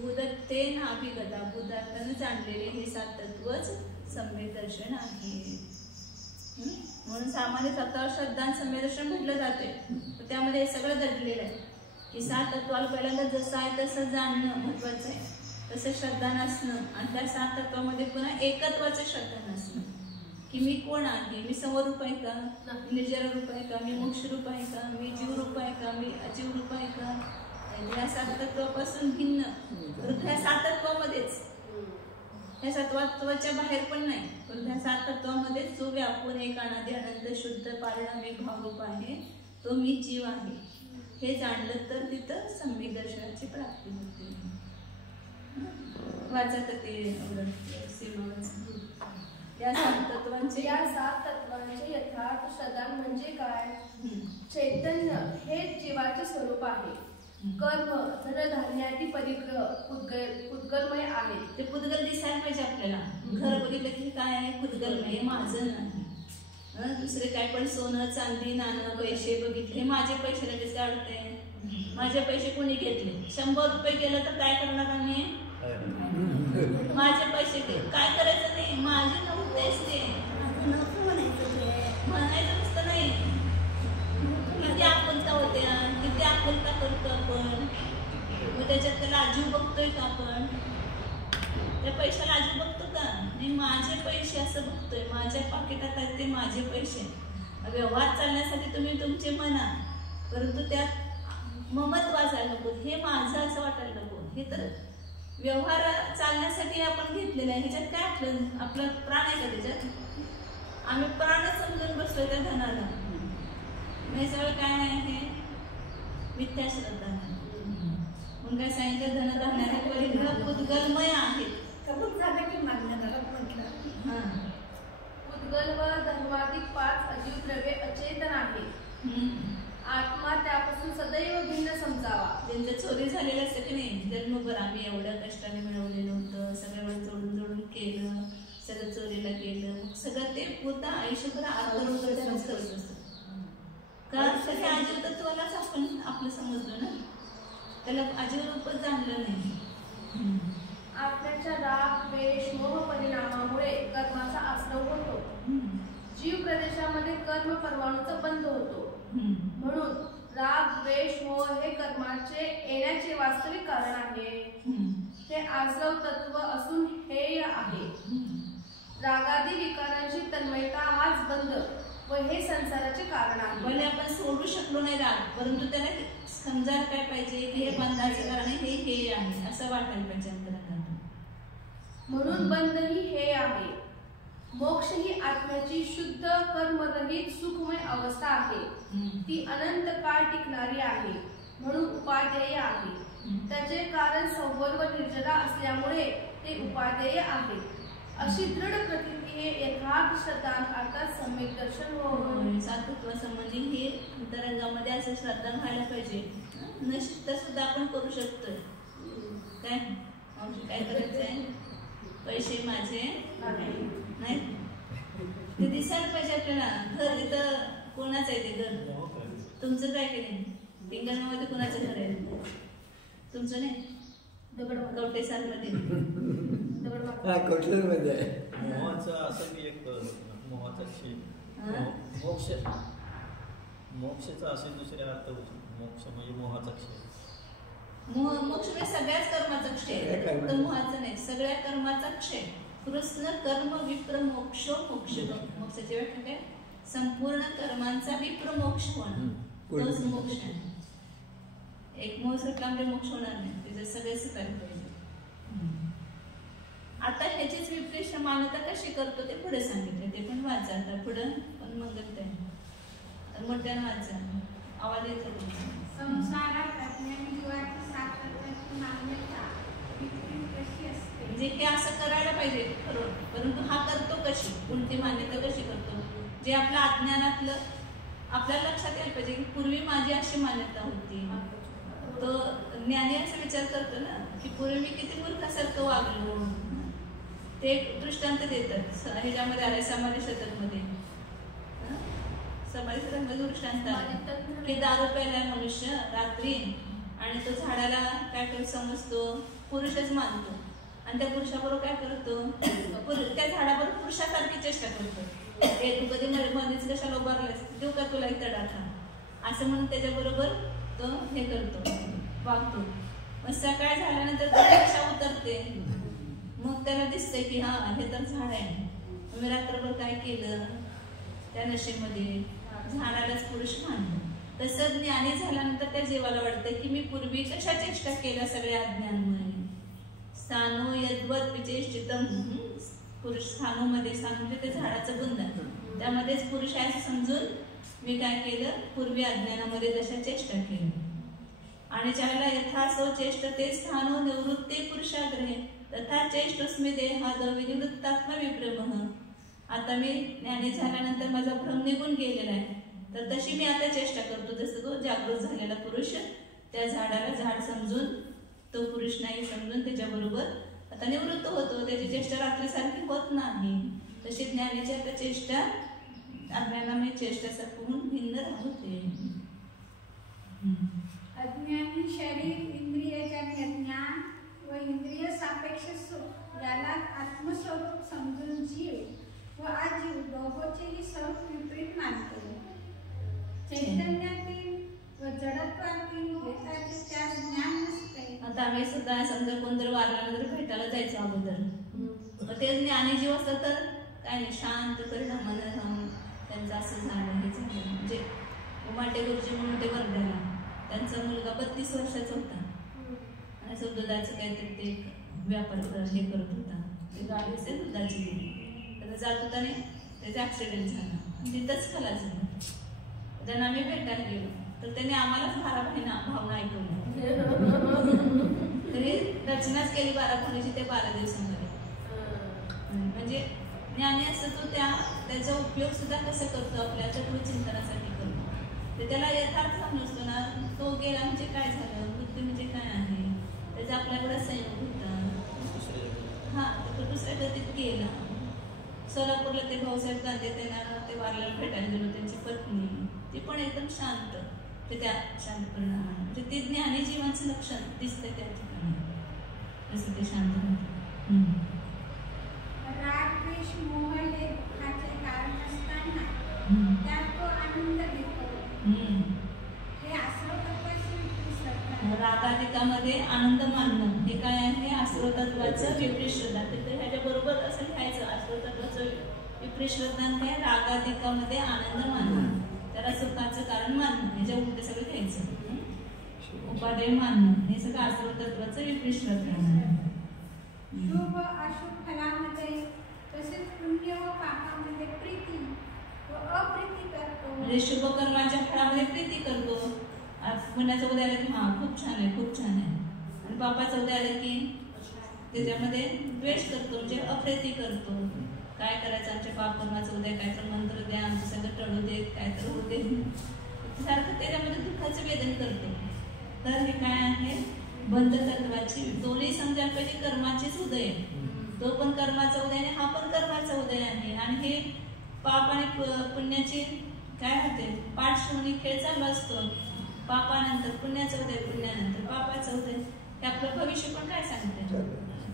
भूदत्ते नाभिगता, भूदत्ताने जाणलेले हे 7 तत्वच सम्यक दर्शन आहे. म्हणून सामान्य स्वतःवर श्रद्धा आणि सम्यक दर्शन म्हटलं जाते. त्यामध्ये हे सगळं दडलेलं आहे की 7 तत्वाला पहिल्यांदा जसं आहे तसं जाणणं महत्वाचं आहे, तसं श्रद्धा नसणं आणि त्या 7 तत्वामध्ये पुन्हा एकत्वाचं श्रद्धा नसणं की मी कोण आहे, मी समरूप आहे का, निर्जर रूप आहे का, मी मोक्ष रूप आहे का, मी जीव रूप आहे का, मी अजीव रूप आहे का. ह्या 7 तत्वापासून भिन्न, परंतु ह्या 7 तत्वामध्येच, ह्या 7 तत्वाच्या बाहेर पण नाही, पण ह्या 7 तत्वामध्येच जो व्यापून एक अनादि अनंत शुद्ध पारिणामिक भावरूप आहे तो मी जीव आहे हे जाणलं तर तिथं सम्यक दर्शनाची प्राप्ती होते. वाचत ते या 7 तत्वांचे यथार्थ श्रद्धा म्हणजे काय? चैतन्य हे जीवाचे स्वरूप आहे. कर्म धनधान्यादी परिग्रह पुद्गलमय आहे. ते पुद्गल दिसायला पाहिजे आपल्याला. घर बघितलं की काय आहे, पुद्गलमय, माझं नाही. दुसरे काय पण सोनं चांदी नाणं पैसे बघितले, माझे पैसे लगेच काढते. माझे पैसे कोणी घेतले, 100 रुपये गेलं तर काय करणार आम्ही? माझे पैसे काय करायचं नाही, माझे नव्हतेच ते म्हणायचं नसतं. नाही किती आपुलता होत्या, किती आपुलता करतो आपण. मग त्याच्यात त्याला आजीव बघतोय का आपण? त्या पैशाला आजीव बघतो का? नाही, माझे पैसे असं बघतोय. माझ्या पाकिटात आहेत ते माझे पैसे. व्यवहार चालण्यासाठी तुम्ही तुमचे म्हणा, परंतु त्यात ममत्व असायला नको, हे माझं असं वाटायला नको. हे तर व्यवहार चालण्यासाठी आपण घेतलेलं आहे. ह्याच्यात काय आपलं प्राण आहे का त्याच्यात? आम्ही प्राण समजून बसलोय त्या धनाला. सगळं काय आहे हे मिथ्या श्रद्धा. म्हणून काय सांगितलं, धनधान्याचे परिग्रह पुद्गलमय आहेत. पुद्गल व धर्माधिक 5 अजीव द्रव्ये अचेतन आहे. आत्मा त्यापासून सदैव भिन्न समजावा. त्यांच्या चोरी झालेलं असतं की नाही, जन्मभर आम्ही एवढ्या कष्टाने मिळवलेलं होतं, सगळं वेळ जोडून जोडून केलं, सगळं चोरीला केलं, मग सगळं ते पूर्ण आयुष्यभर आत्मरोध करत असतं. कारण ते आजीव तत्वालाच आपण आपलं समजलो ना, त्याला आजीव रूपच जाणलं नाही. आत्म्याच्या राग द्वेष मोह परिणामामुळे कर्माचा आश्रव होतो. जीव प्रदेशामध्ये कर्म परमाणूचा बंध होतो. म्हणून राग द्वेष मोह हे कर्माचे येण्याचे वास्तविक कारण आहे. ते आश्रव तत्व असून हेय आहे. रागादी विकारांची तन्मयता हाच बंध व हे संसाराचे कारण आहे. भले आपण सोडू शकलो नाही राग, परंतु त्याला समजायला काय पाहिजे की हे बंधाचे कारण हे आहे असं वाटायला पाहिजे अंतरात. म्हणून बंध ही हे आहे. मोक्ष ही आत्म्याची शुद्ध कर्मरहित सुखमय अवस्था आहे. ती अनंत काळ टिकणारी आहे, म्हणून उपादेय आहे. त्याचे कारण संवर व निर्जरा असल्यामुळे ते उपादेय आहे. अशी दृढ प्रतीती हे यथार्थ श्रद्धा अर्थात सम्यक दर्शन होय. 7 तत्वासंबंधी हे अंतरंगामध्ये असं श्रद्धा व्हायला पाहिजे. नशिकता सुद्धा आपण करू शकतो. काय काय करायचंय? पैसे माझे नाही, ते दिसायला पाहिजे आपल्याला. घर इथं कोणाचं आहे? ते घर तुमचंच आहे की नाही? पिंगलमध्ये कोणाचं घर आहे? तुमचं नाही, कवटे सारमध्ये मोहाचं असं की एक मोहाचा क्षय, मोक्षाचा असे दुसरे अर्थ होतो. मोक्ष म्हणजे मोहाचा क्षय. मोक्ष म्हणजे सगळ्याच कर्माचा क्षय, फक्त मोहाचं नाही, सगळ्या कर्माचा क्षय. कृष्ण कर्म विप्र मोक्ष. मोक्षाची व्याख्या काय? संपूर्ण कर्मांचा विप्र मोक्ष होणं, तोच मोक्ष आहे. एक मोह सुटल्यामुळे मोक्ष होणार नाही, त्याचे सगळे सुटायला पाहिजे. आता ह्याचीच विपरीत मान्यता कशी करतो ते पुढे सांगितलं. ते पण वाचा, आता पुढं पण मंगलत आहे, मोठ्यानं वाचा, आवाज येतो. संसारात असलेली जीवाची सातत्याची मान्यता कशी असते? म्हणजे हे असं करायला पाहिजे खरं, परंतु हा करतो कशी, कोणती मान्यता कशी करतो? जे आपल्या अज्ञानातलं आपल्याला लक्षात यायला पाहिजे की पूर्वी माझी अशी मान्यता होती. तो ज्ञानी असा विचार करतो ना की पूर्वी मी किती मूर्खासारखं वागलो. ते एक दृष्टांत देतात ह्याच्यामध्ये आलाय समाधी शतकमध्ये. समाधी शतकमध्ये दृष्टांत की 10 रुपयाला मनुष्य रात्री आणि तो झाडाला काय करतो समजतो, पुरुषच मानतो आणि त्या पुरुषाबरोबर काय करतो, त्या झाडाबरोबर पुरुषासारखी चेष्टा करतो. तू कधी मध्येच कशाला उभारलास, देऊ का तुला एक तडाखा, असं म्हणून त्याच्याबरोबर तो हे करतो, वागतो. मग सकाळ झाल्यानंतर रिक्षा उतरते, मग त्याला दिसतंय की हा हे तर झाड आहे. मी रात्रभर काय केलं, त्या नशेमध्ये झाडालाच पुरुष मानलं. तसं ज्ञानी झाल्यानंतर त्या जीवाला वाटतं की मी पूर्वी कशा चेष्टा केल्या सगळ्या अज्ञानमुळे. स्थानो यद्वत विचेष्टितम, पुरुष स्थानोमध्ये, स्थान म्हणजे ते झाडाचं बुंद, त्यामध्येच पुरुष आहे असं समजून मी काय केलं, पूर्वी अज्ञानामध्ये जशा चेष्टा केल्या. आणि ज्याला यथासो चेष्टते स्थानो निवृत्ते पुरुषाग्रहे तथा चेष्टोस्मी देहाद विनिवृत्तात्म विभ्रमः. आता मी ज्ञानी झाल्यानंतर माझा भ्रम निघून गेलेला आहे, तर तशी मी आता चेष्टा करतो. जसं तो जागृत झालेला पुरुष त्या झाडाला झाड समजून, तो पुरुष नाही समजून त्याच्याबरोबर आता निवृत्त होतो. त्याची चेष्टा रात्रीसारखी होत नाही. तशी ज्ञानीची आता चेष्टा अज्ञानामय चेष्टासारखून भिन्न होते. अज्ञानी शरीर इंद्रियाच्या ज्ञान व इंद्रिय सापेक्ष सुख याला आत्मस्वरूप समजून जीव व अजीव दोघोचेही स्वरूप विपरीत मानतो. चैतन्यातील व जडत्वातील भेदाचे त्यास ज्ञान नसते. आता आम्ही सुद्धा समजा कोण जर वारल्यानंतर भेटायला जायचं अगोदर, मग ते ज्ञानी जीव असतं तर काय नाही, शांत करणं मन राहून त्यांचं असं झालं हे झालं. म्हणजे उमाटे गुरुजी म्हणून ते वर्ध्याला, त्यांचा मुलगा 32 वर्षाचा होता आणि असं दुधाचं काहीतरी ते व्यापार हे करत होता. ते गाडी असेल दुधाची गेली, तर जात होता आणि त्याचा ॲक्सिडेंट झाला आणि तिथंच खलास झाला. त्यांना आम्ही भेटायला गेलो तर त्यांनी आम्हालाच 12 भावना ऐकवल्या. तरी रचनाच केली 12 भावनेची ते 12 दिवसांमध्ये. म्हणजे ज्ञानी असं तो त्याचा उपयोग सुद्धा कसा करतो, आपल्या चिंतनासाठी करतो. तर त्याला यथार्थ समजतो ना, तो गेला म्हणजे काय झालं, मृत्यू म्हणजे काय आहे, त्याचा आपल्याकडे संयोग होता. हा, तो दुसऱ्या गतीत गेला. सोलापूरला ते भाऊसाहेब गांधी त्यांना ते वारल्याला भेटायला गेलो, त्यांची पत्नी ती पण एकदम शांत, ते त्या शांत परिणाम म्हणजे ते ज्ञानी जीवांचं लक्षण दिसतंय त्या ठिकाणी, असं ते शांत होतं. राग द्वेष मोह हे दुःखाचे कारण असताना त्यात तो आनंद घेतो. हे आश्रवतत्वाचे विपरीत. रागाधिकामध्ये आनंद मानणं हे काय आहे, आश्रवतत्वाचं विपरीत श्रद्धा. तिथे ह्याच्या बरोबर असं लिहायचं, आश्रवतत्वाचं विपरीत श्रद्धा हे रागाधिकामध्ये आनंद मानणं, त्याला सुखाचं कारण मानणं, ह्याच्या उलटे सगळं घ्यायचं. उपादेय मानणं हे सगळं आश्रवतत्वाचं विपरीत श्रद्धा. शुभ अशुभ फलामध्ये तसेच पुण्य व पापामध्ये प्रीती व अप्रीती करतो. म्हणजे शुभ कर्माच्या फळामध्ये प्रीती करतो. पुण्याचं उद्या आलं की हा खूप छान आहे, खूप छान आहे, आणि पापाचं उद्या आलं की त्याच्यामध्ये द्वेष करतो, म्हणजे अप्रीती करतो. काय करायचं, आमच्या पाप कर्माचं उद्या काय तर मंत्र द्या, आमचं सगळं टळू देत, काय तर होऊ दे, सारखं त्याच्यामध्ये दुःखाचं वेदन करतो. तर हे काय आहे, बंध तत्वाची दोन्ही समजायला पाहिजे. कर्माचेच उदय, तो पण कर्माचा उदय आणि हा पण कर्माचा उदय आहे. आणि हे पाप आणि पुण्याचे काय होते, पाठशिवणी खेळ चालू असतो. पापानंतर पुण्याचं उदय, पुण्यानंतर पापाचं उदय. हे आपलं भविष्य पण काय सांगते.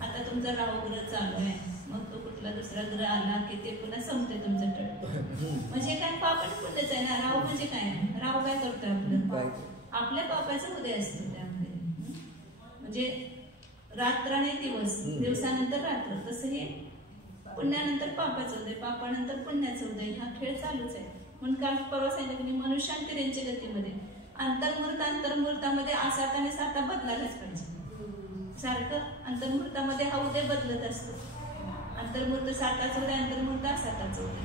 आता तुमचा राहू ग्रह चालू आहे, मग तो कुठला दुसरा ग्रह आला की ते पुन्हा संपते तुमचं टळ. म्हणजे काय पाप आणि पुण्याच आहे ना. राहू म्हणजे काय, राहू काय करतोय आपलं, आपल्या पापाचा उदय असतो त्यामध्ये. म्हणजे रात्र आणि दिवस, दिवसानंतर रात्र, तसं हे पुण्यानंतर पापाचं उदय, पापानंतर पुण्याचं उदय, हा खेळ चालूच आहे. म्हणून काल परवा सांगितलं की मनुष्यांच्या गतीमध्ये अंतर्मुहूर्तामध्ये आसात आणि साता बदलायलाच पाहिजे. सारखं अंतर्मुहूर्तामध्ये हा उदय बदलत असतो. अंतर्मुहूर्त साताचं उदय, अंतर्मुहूर्त आसाताचं उदय.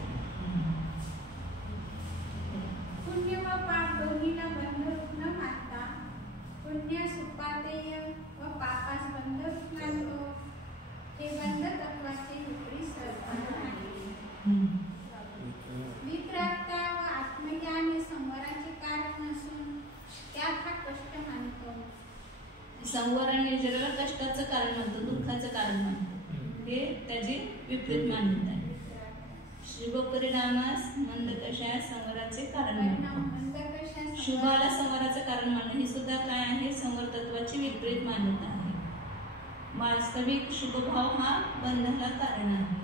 पुण्य व पाप दोन्हीला बंधरूप न मानता पुण्य सुपादेय व पापास बंधरूप मानतो. हे बंध तत्वाचे विपरीत श्रद्धा आहे. वितरागता व आत्मज्ञान हे संवराचे कारण नसून त्यात हा कष्ट मानतो. संवर आणि निर्जराला कष्टाचं कारण म्हणतो, दुःखाचं कारण म्हणतो. हे त्याची विपरीत मान्यता आहे. शुभ परिणामास मंद कशा संवराचे कारण मानणे. शुभाला संवराचं कारण मानणं ही सुद्धा काय आहे, संवर तत्वाची विपरीत मान्यता आहे. वास्तविक शुभभाव हा बंधाला कारण आहे.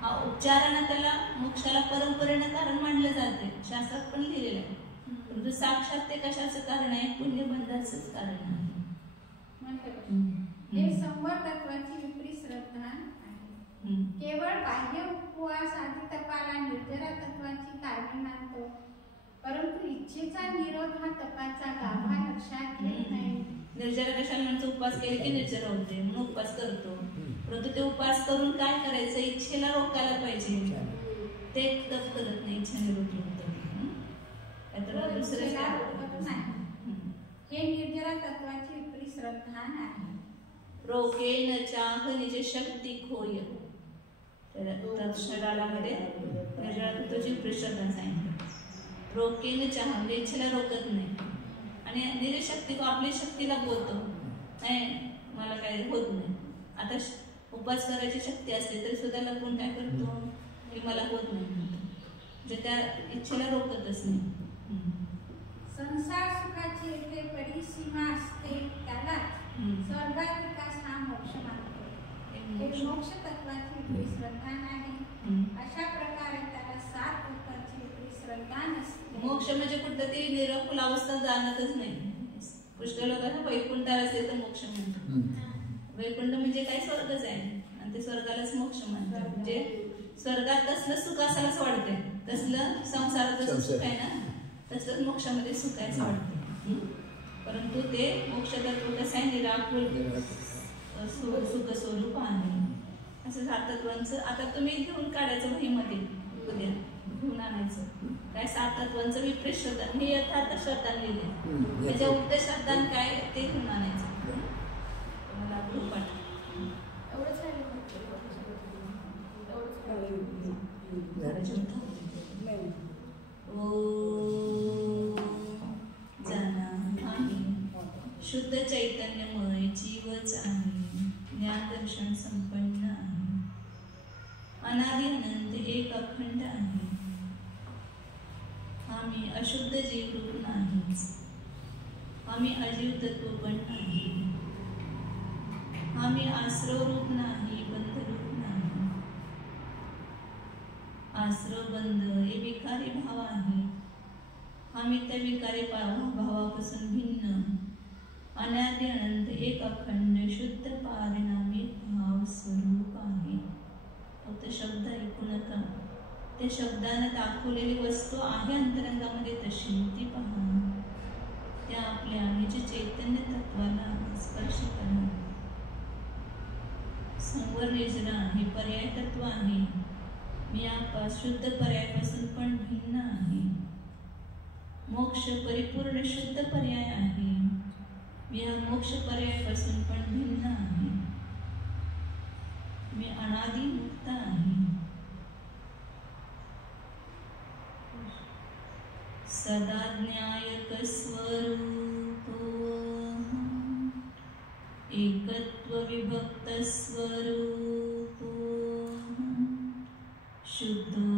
हा उपचारानं त्याला मोक्षाला परंपरेनं कारण मानलं जाते, शास्त्रात पण लिहिलेलं आहे. परंतु साक्षात ते कशाचं कारण आहे, पुण्यबंधाचंच कारण आहे. हे संवर तत्वाची विपरीत श्रद्धा आहे. केवळ बाह्य उपवास आदी तपाला निर्जरा तत्वाची कारणे मानतो, परंतु इच्छेचा निरोध हा तपाचा गाभा लक्षात घेत नाही. निर्जरा कशाला म्हणतो, उपवास केले की निर्जरा होते म्हणून उपवास करतो. परंतु ते उपवास करून काय करायचं, इच्छेला रोकायला पाहिजे. ते तप करत नाही, इच्छा निरोध हे निर्जरा तत्वाची विपरीत श्रद्धा आहे. रोके न चाह निज शक्ती खोय. तत्शरालामध्ये निर्जरा तत्वाची विपरीत श्रद्धा सांगितलं. रोके न चाह म्हणजे इच्छेला रोकत नाही आणि निज शक्ती को आपली शक्तीला बोलतो नाही, मला काय होत नाही. आता उपवास करायची शक्ती असते तरी सुद्धा लपून काय करतो की मला होत नाही, म्हणजे त्या इच्छेला रोकतच नाही. संसार सुखाची येथे परिसीमा असते, त्याला स्वर्गात विकास हा मोक्ष मानतो. हे मोक्ष तत्वाची विपरीत श्रद्धा नाही. अशा प्रकारे त्याला 7 प्रकारची विपरीत श्रद्धा नसते. मोक्ष म्हणजे कुठं ती निरकुल अवस्था जाणतच नाही. पुष्कळ लोकांना वैकुंठाला असेल तर मोक्ष म्हणतात. वैकुंठ म्हणजे काय, स्वर्गच आहे आणि ते स्वर्गालाच मोक्ष म्हणतात. म्हणजे स्वर्गात तसलं सुख असायलाच वाटते, तसलं संसाराचं सुख आहे ना, तसलंच मोक्षामध्ये सुख आहे असं वाटते. परंतु ते मोक्ष तत्व कसं आहे, निराकुल सुख स्वरूप आहे. असं 7 तत्वांचं आता तुम्ही घेऊन काढायचं वहीमध्ये, उद्या घेऊन आणायचं. काय 7 तत्वांचं विपरीत श्रद्धा, मी यथार्थ श्रद्धा लिहिले, त्याच्या उलट श्रद्धा काय ते घेऊन आणायचं. मला गृहपाठ जाना आहे, शुद्ध चैतन्यमय जीवच आहे, ज्ञान दर्शन संपन्न आहे, अनादि अनंत एक अखंड आहे. आम्ही अशुद्ध जीव रूप नाहीच, आम्ही अजीव तत्व पण नाही, आम्ही आश्रव रूप नाही, बंध रूप नाही. आश्रव बंध हे विकारी भाव आहे. आम्ही त्या विकारी भावापासून भिन्न, अनादि अनंत एक अखंड शुद्ध पारिणामी भाव स्वरूप आहे. फक्त शब्द ऐकू नका, त्या शब्दाने दाखवलेली वस्तू आहे अंतरंगामध्ये तशी ती पहा. त्या आपल्या निज चैतन्य तत्वाला स्पर्श करा. संवर निर्जरा हे पर्याय तत्व आहे. मी या शुद्ध पर्यायापासून पण भिन्न आहे. मोक्ष परिपूर्ण शुद्ध पर्याय आहे. मी या मोक्ष पर्यायापासून पण भिन्न आहे. मी अनादि मुक्त आहे. सदा ज्ञायक स्वरूपो एकत्व विभक्त स्वरूपो शुद्धो